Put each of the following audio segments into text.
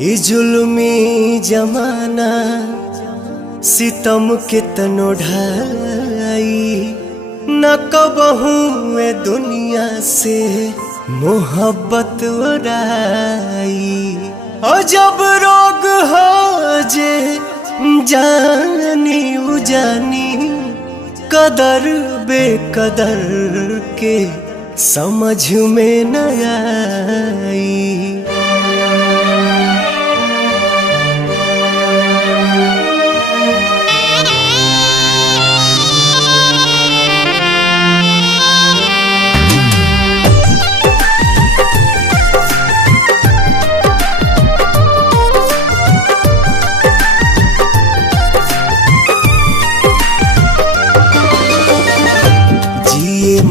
ई जुल्मी जमाना सितम के तनो ढाई न कबहू ए दुनिया से मोहब्बत उड़ाई। और जब रोग हो जे जानी उजानी कदर बेकदर के समझ में न आई।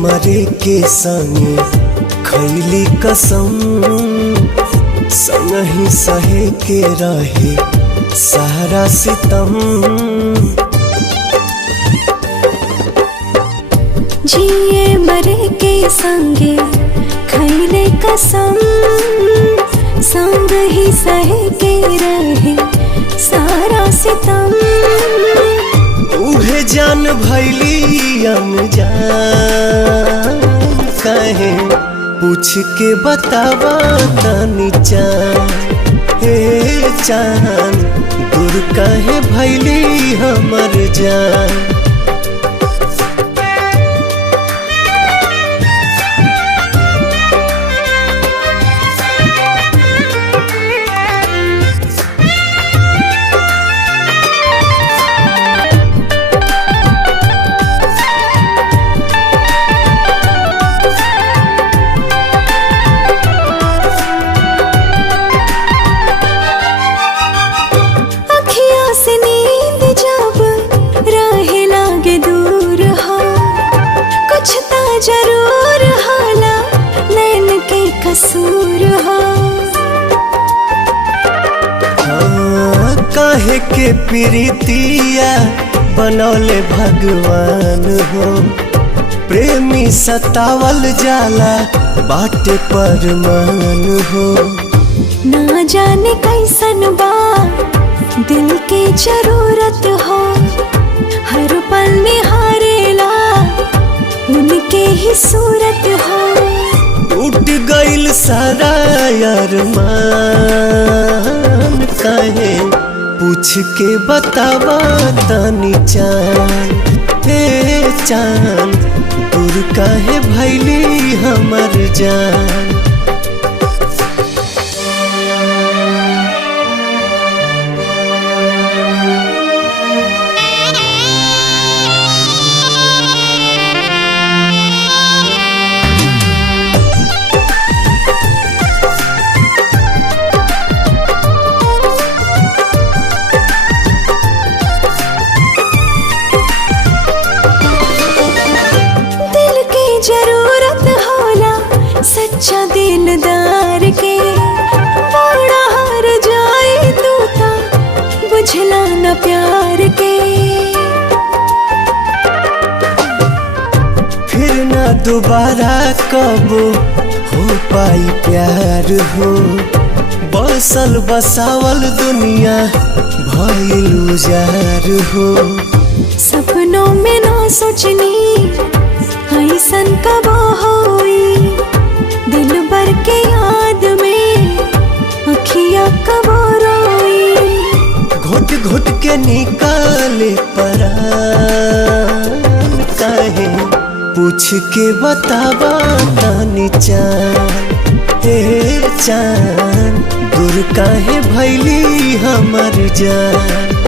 मरे के संगे खैली कसम संगही सहे के रहे सारा सितम। जिए मरे के संगे खैले कसम संग ही सहे के रहे सारा सितम। उहे जान भैली अनजान कहे पूछ के बतावा तनी चान। हे चान दूर कहे भैली हमर जान। जरूर हाला नैन के कसूर हो। काहे के प्रीतिया बनौले भगवान हो। प्रेमी सतावल जाला बाटे परमान हो। ना जाने कैसन बा दिल के जरूरत हो। हर पल निहारेला उनके ही सूरत हो। टूट गइल सारा अरमान काहे पूछ के बतावा तनी चान। हे चान दूर काहे भैली हमर जान। जरूरत होला सच्चा दिलदार के। बड़ा हार जाए तू ता बुझला न प्यार के। फिर ना दोबारा कब हो पाई प्यार हो। बसल बसावल दुनिया भइल उजार हो। सपनों में ना सोचनी ऐसन कब होई। दिल भर के याद में अखियाँ कब रोई। घुट घुट के निकाले परान काहे पूछ के बतावा तनी चान। हे चान दूर काहे भैली हमर जान।